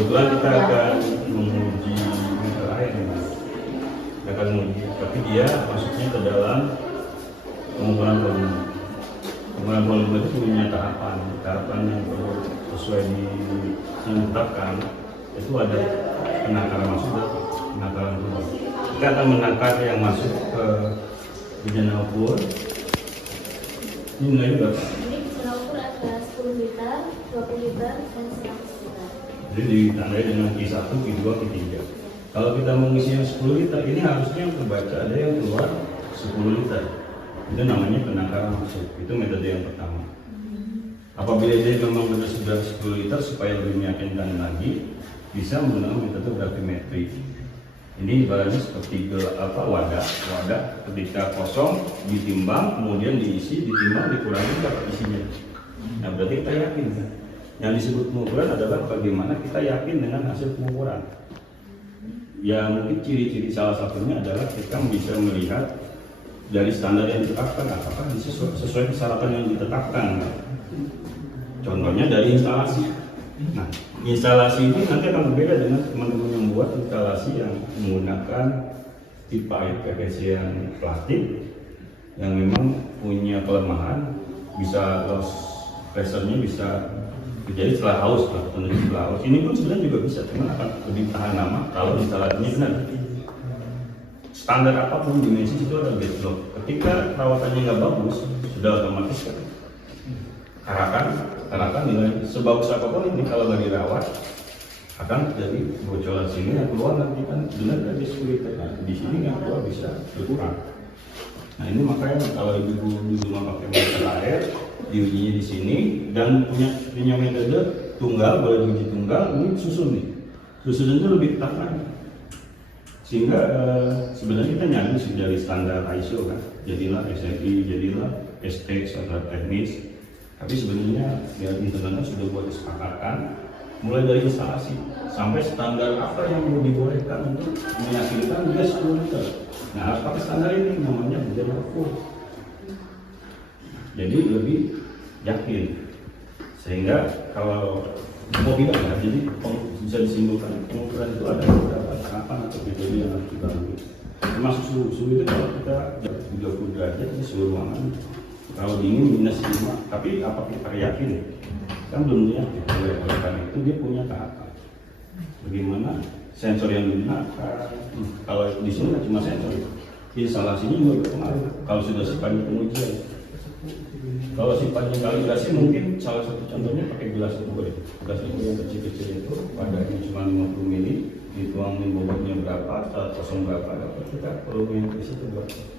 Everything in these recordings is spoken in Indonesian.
kebetulan kita akan menguji meter air nih Mas. Kita akan menguji, tapi dia masuknya ke dalam pengukuran volume. Pengukuran volume itu punya tahapan yang perlu sesuai ditetapkan. Itu ada penakaran masuk dan penakaran keluar. Kita akan menakar yang masuk ke bejana ukur. Ini nilainya berapa? Ini bejana ukur ada 10 liter, 20 liter, dan 100 liter. Jadi ditandai dengan Q1, Q2, Q3. Kalau kita mengisi yang 10 liter, ini harusnya yang terbaca ada yang keluar 10 liter. Itu namanya penakaran masuk. Itu metode yang pertama. Apabila dia memang benar sudah 10 liter, supaya lebih meyakinkan lagi, bisa menggunakan metode gravimetri. Ini ibaratnya seperti wadah ketika kosong ditimbang, kemudian diisi, ditimbang, dikurangi dapat isinya. Nah berarti kita yakin kan? Yang disebut pengukuran adalah bagaimana kita yakin dengan hasil pengukuran. Ya mungkin ciri-ciri salah satunya adalah kita bisa melihat dari standar yang ditetapkan apakah sesuai persyaratan yang ditetapkan. Contohnya dari instalasi. Nah, instalasi ini nanti akan berbeda dengan teman-teman yang membuat instalasi yang menggunakan tipe air PVC yang plastik yang memang punya kelemahan, bisa loss pressure-nya bisa jadi setelah haus lah, setelah haus. Ini pun sebenarnya juga bisa, cuma akan lebih tahan lama kalau instalasinya benar. Standar apapun dimensi itu ada backlock. Ketika perawatannya nggak bagus, sudah otomatis karakan nilai sebagus apapun ini kalau nggak dirawat akan terjadi bocoran sini yang keluar nanti kan benar tadi sulit kan di sini yang keluar bisa berkurang. Nah ini makanya kalau ibu di rumah pakai meter air diujinya di sini dan punya metode tunggal, boleh diuji tunggal, ini susunnya lebih ketat lagi. Sehingga sebenarnya kita nyari dari standar ISO kan, jadilah SFI, jadilah ST standar teknis. Tapi sebenarnya ya internalnya sudah buat disepakatkan mulai dari instalasi sampai standar apa yang mau dibolehkan untuk meyakinkan dia 10 liter. Nah harus pakai standar ini namanya bejana ukur. Jadi lebih yakin. Sehingga kalau mau bilang ya, jadi bisa disimpulkan pengukuran itu ada beberapa tahapan atau metode yang harus kita lakukan. Termasuk suhu itu kalau kita 30 derajat di suhu ruangan. Kalau dingin minus 5, tapi apa kita yakin? Kan belum yakin. Oleh karena itu dia punya tahapan. Bagaimana sensor yang digunakan? Kalau di sini kan cuma sensor, instalasinya juga berpengaruh. Kalau sudah sifatnya pengujian, kalau sifatnya kalibrasi mungkin salah satu contohnya pakai gelas ukur. Gelas ukur yang kecil-kecil itu padanya cuma 50 mili, dituangin bobotnya berapa, kosong berapa, dapat kita perlu yang ke situ berapa.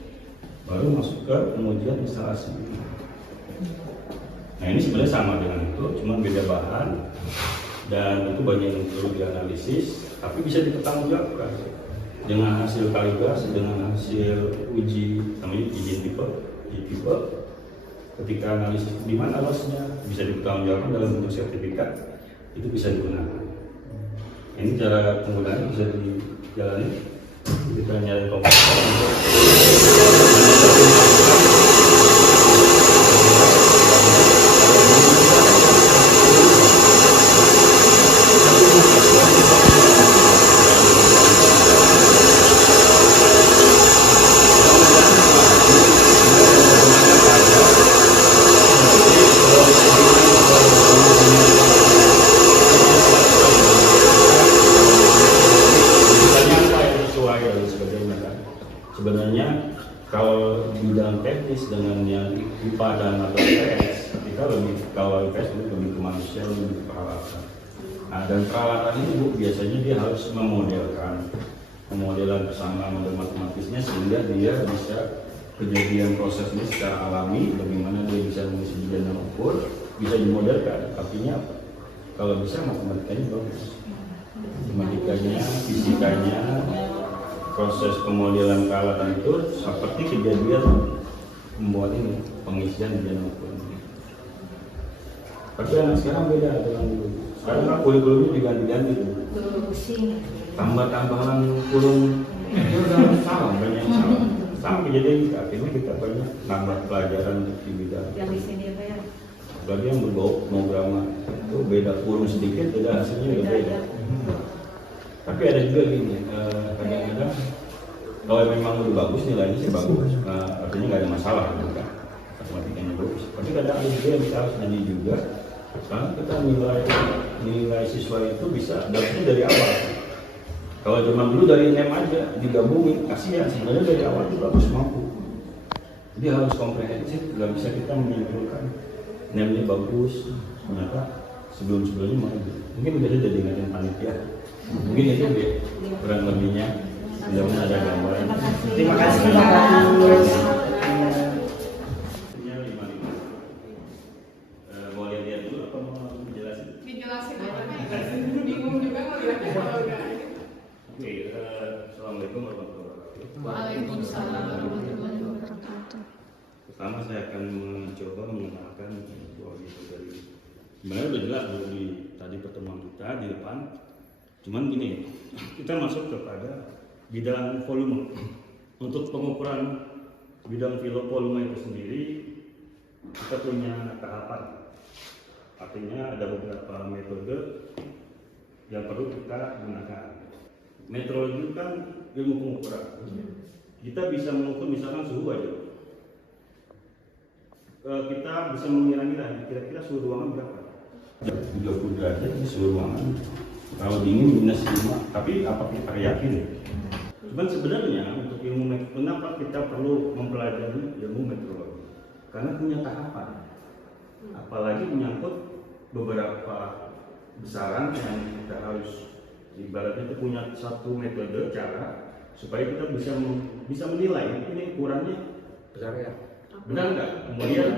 Baru masuk ke pengujian instalasi. Nah ini sebenarnya sama dengan itu, cuma beda bahan dan itu banyak yang perlu dianalisis, tapi bisa dipertanggungjawabkan dengan hasil kalibrasi, dengan hasil uji, namanya izin tipe. Ketika analisis di mana lossnya bisa dipertanggungjawabkan dalam bentuk sertifikat, itu bisa digunakan. Ini cara penggunaan bisa dijalani. Kita nyari komputer untuk sebenarnya kalau bidang teknis dengan yang IPA dan atau IPS, kita lebih kalau IPS lebih ke manusia, lebih ke peralatan. Nah dan peralatan ini Bu, biasanya dia harus pemodelan bersama model matematisnya sehingga dia bisa kejadian prosesnya secara alami, bagaimana dia bisa mengisi bejana ukur, bisa dimodelkan. Artinya apa? Kalau bisa matematikanya bagus, matematikanya, fisikanya, proses pemodelan peralatan itu seperti kejadian membuat ini pengisian bejana ukur. Tapi anak sekarang beda dengan dulu. Sekarang kan kurikulumnya diganti-ganti tuh. Tambah-tambahan kurung itu udah salah, banyak yang salah. Sama kejadian akhirnya kita banyak nambah pelajaran untuk di bidang. Yang di sini apa ya? Bagi yang berbau mau drama itu beda kurung sedikit, beda hasilnya udah beda. Tapi ada juga gini, kadang-kadang kalau memang udah bagus nilainya sih bagus, artinya nggak ada masalah gitu kan, matematikanya bagus. Tapi kadang ada juga yang kita harus nanya juga, karena kita nilai siswa itu bisa dapetnya dari awal. Kalau cuma dulu dari NEM aja digabungin, kasihan sebenarnya dari awal itu bagus mampu. Jadi harus komprehensif, nggak bisa kita menyimpulkan NEM-nya bagus, ternyata sebelum-sebelumnya maju. Mungkin bisa jadi ingatin panitia. Mungkin itu dia kurang lebihnya. Mudah-mudahan ada gambaran. Terima kasih Pak Bagus. Mau lihat dulu apa mau dijelasin? Dijelasin aja kan, bingung juga mau lihatnya kalau udah. Oke, assalamualaikum warahmatullahi wabarakatuh. Waalaikumsalam warahmatullahi wabarakatuh. Pertama saya akan mencoba mengenalkan bahwa itu dari sebenarnya udah jelas di tadi pertemuan kita di depan. Cuman gini, kita masuk kepada bidang volume. Untuk pengukuran bidang volume itu sendiri kita punya tahapan. Artinya ada beberapa metode yang perlu kita gunakan. Metrologi kan ilmu pengukuran. Kita bisa mengukur misalkan suhu aja. Kita bisa mengira-ngira kira-kira suhu ruangan berapa. 30 derajat di suhu ruangan. Kalau dingin minus 5, tapi apa kita yakin? Cuman sebenarnya untuk ilmu kenapa kita perlu mempelajari ilmu meteorologi? Karena punya tahapan. Apalagi menyangkut beberapa besaran yang kita harus ibaratnya itu punya satu metode cara supaya kita bisa menilai ini ukurannya besar ya. Benar nggak? Kemudian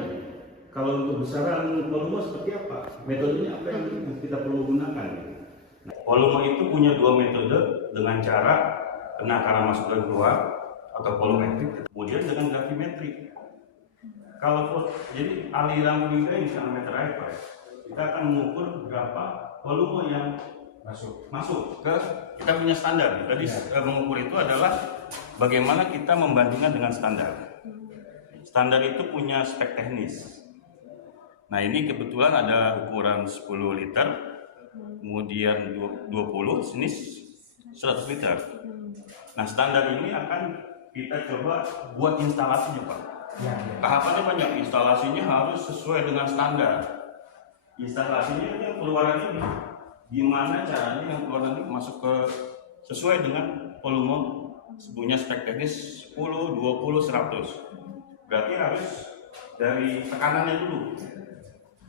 kalau untuk besaran volume seperti apa? Metodenya apa yang kita perlu gunakan? Nah, volume itu punya dua metode dengan cara penakaran masuk dan keluar atau volumetrik, kemudian dengan gravimetrik. Kalau jadi aliran fluida yang misalnya meter air, kita akan mengukur berapa volume yang masuk ke kita punya standar. Tadi mengukur itu adalah bagaimana kita membandingkan dengan standar. Standar itu punya spek teknis. Nah ini kebetulan ada ukuran 10 liter, kemudian 20, ini 100 liter. Nah standar ini akan kita coba buat instalasinya Pak. Tahapannya banyak, instalasinya harus sesuai dengan standar. Instalasinya itu yang keluaran ini, gimana caranya yang keluar nanti masuk ke sesuai dengan volume punya spek teknis 10, 20, 100. Berarti harus dari tekanannya dulu.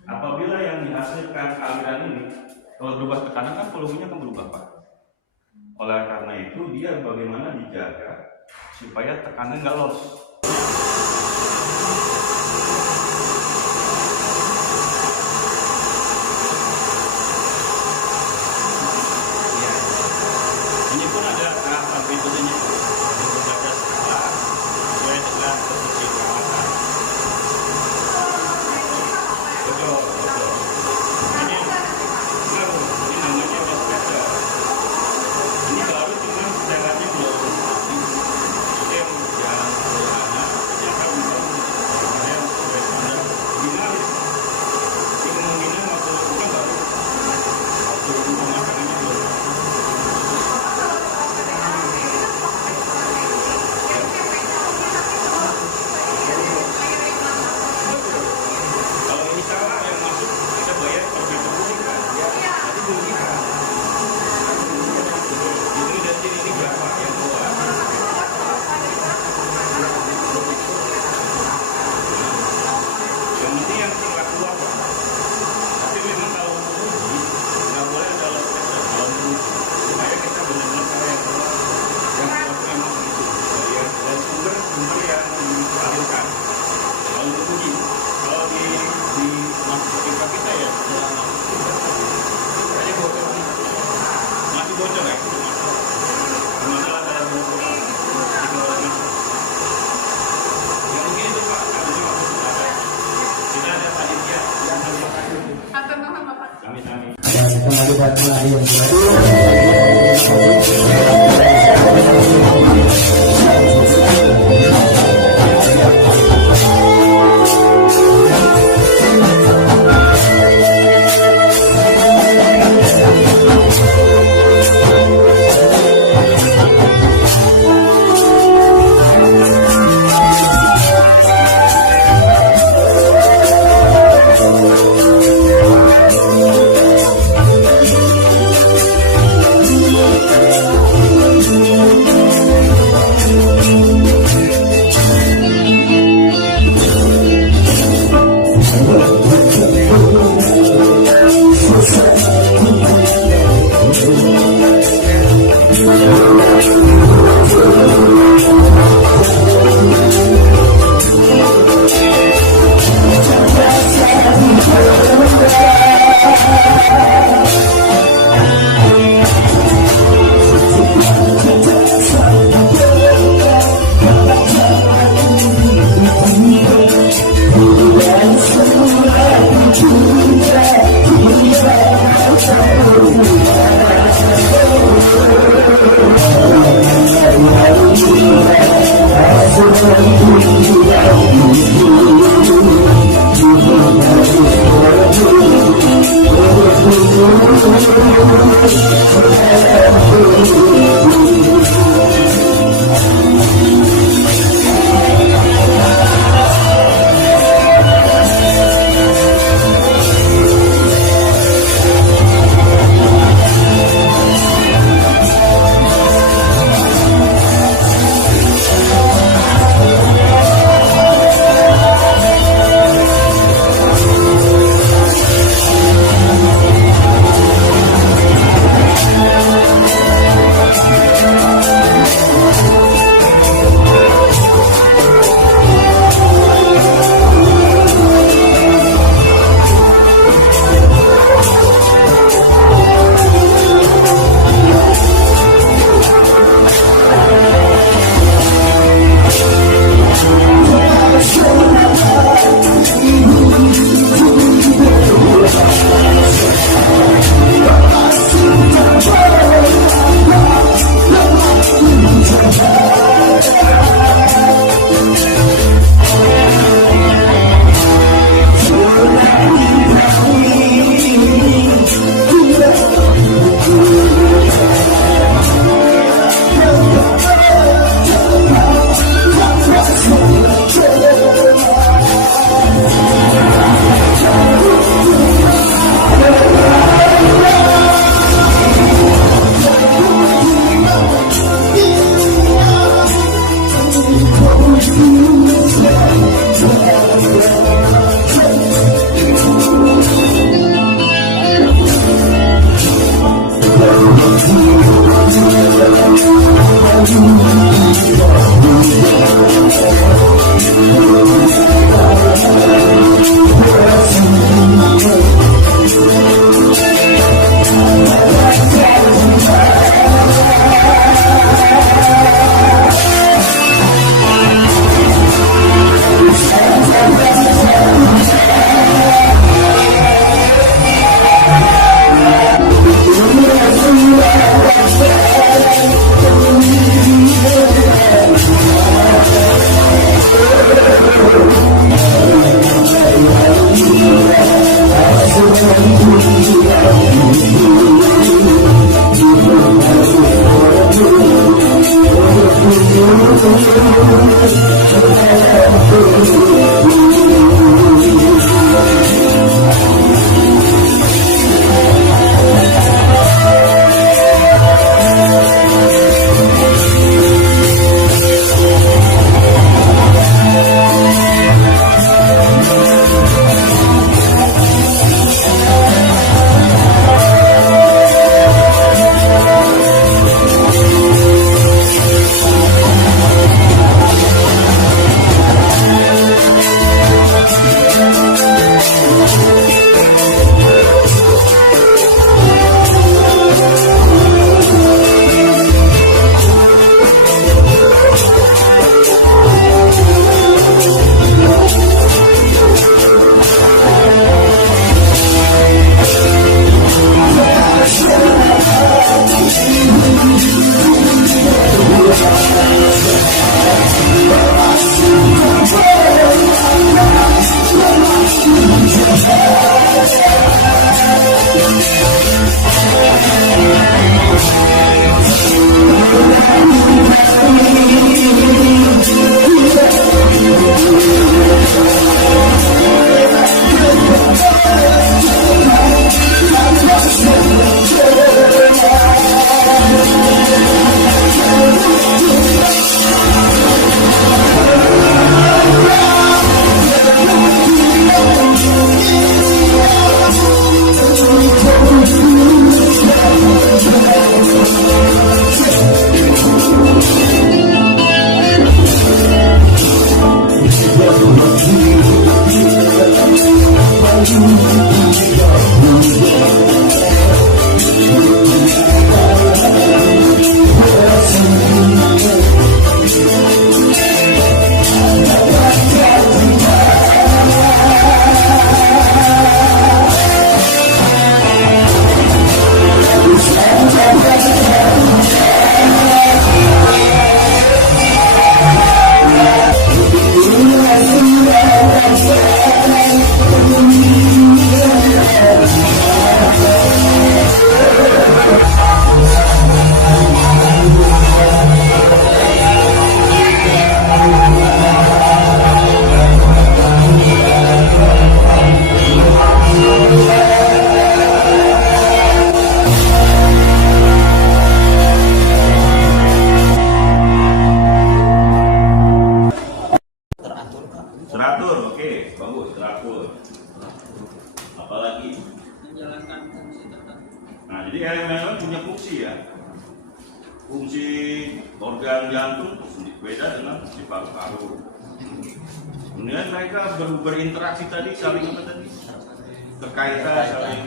Apabila yang dihasilkan aliran ini kalau berubah tekanan kan volumenya akan berubah Pak. Oleh karena itu dia bagaimana dijaga supaya tekanan nggak loss. Ya. Ini pun ada tahapan metodenya. Ada skala sesuai dengan posisi perawatan. Betul. Ini namanya inspektor. Ini baru cuma setelahnya belum pasti. Itu yang sederhana, yang kami tahu yang sudah standar dinamis. Ini kemungkinan waktu bukan baru waktu pemasangannya belum. Kalau ini salah yang masuk kita bayar per meter kubik kan? Ya. Tapi belum kita. Ini dari sini ini berapa yang keluar? Yang penting yang keluar keluar Pak. Tapi memang kalau untuk uji nggak boleh ada loss leader kalau untuk uji supaya kita benar-benar tahu yang keluar itu memang itu dari sumber yang dialirkan. Kalau untuk uji, kalau di masuk pipa kita ya hanya bocor masih bocor ya masalah dalam ukuran ya mungkin itu Pak harusnya waktu sudah ada panitia yang Atur nama Bapak. kami Dan kembali datang lagi yang Nah, jadi elemen-elemen punya fungsi ya. Fungsi organ jantung beda dengan fungsi paru-paru. Kemudian mereka berinteraksi tadi, saling apa tadi? Terkaitan, saling.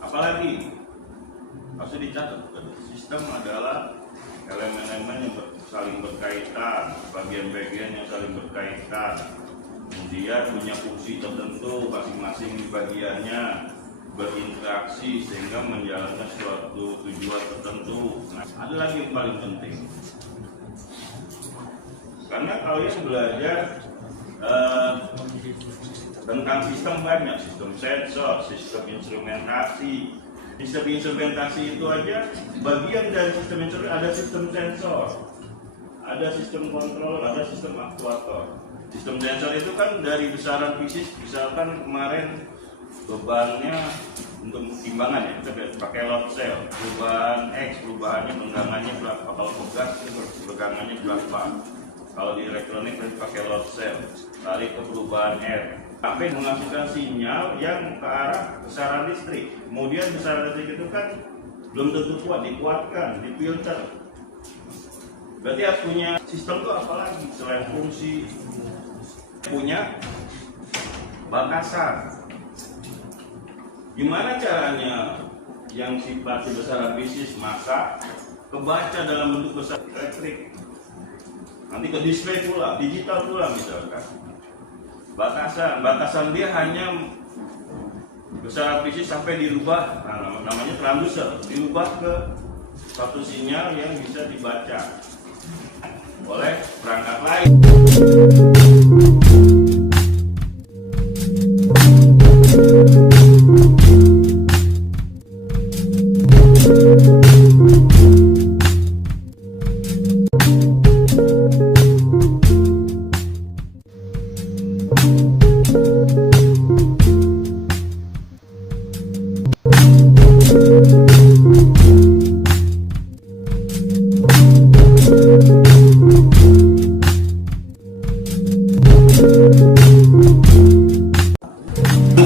Apalagi harus dicatat, sistem adalah elemen-elemen yang saling berkaitan, bagian-bagian yang saling berkaitan. Kemudian punya fungsi tertentu, masing-masing di bagiannya berinteraksi sehingga menjalankan suatu tujuan tertentu. Nah, ada lagi yang paling penting. Karena kalian belajar tentang sistem banyak, sistem sensor, sistem instrumentasi. Sistem instrumentasi itu aja bagian dari sistem instrumentasi, ada sistem sensor, ada sistem kontrol, ada sistem aktuator. Sistem sensor itu kan dari besaran fisik, misalkan kemarin bebannya untuk timbangan ya, kita pakai load cell, perubahan X, perubahannya pegangannya berapa, kalau pegas pegangannya berapa, kalau di elektronik kita pakai load cell, tarik ke perubahan R, sampai menghasilkan sinyal yang ke arah besaran listrik. Kemudian besaran listrik itu kan belum tentu kuat, dikuatkan, difilter. Berarti harus punya sistem itu apa lagi selain fungsi, punya batasan. Gimana caranya yang sifatnya besaran bisnis masa kebaca dalam bentuk besar elektrik, nanti ke display pula, digital pula misalkan. Batasan dia hanya besaran bisnis sampai dirubah, nah, namanya transducer, dirubah ke satu sinyal yang bisa dibaca oleh perangkat lain.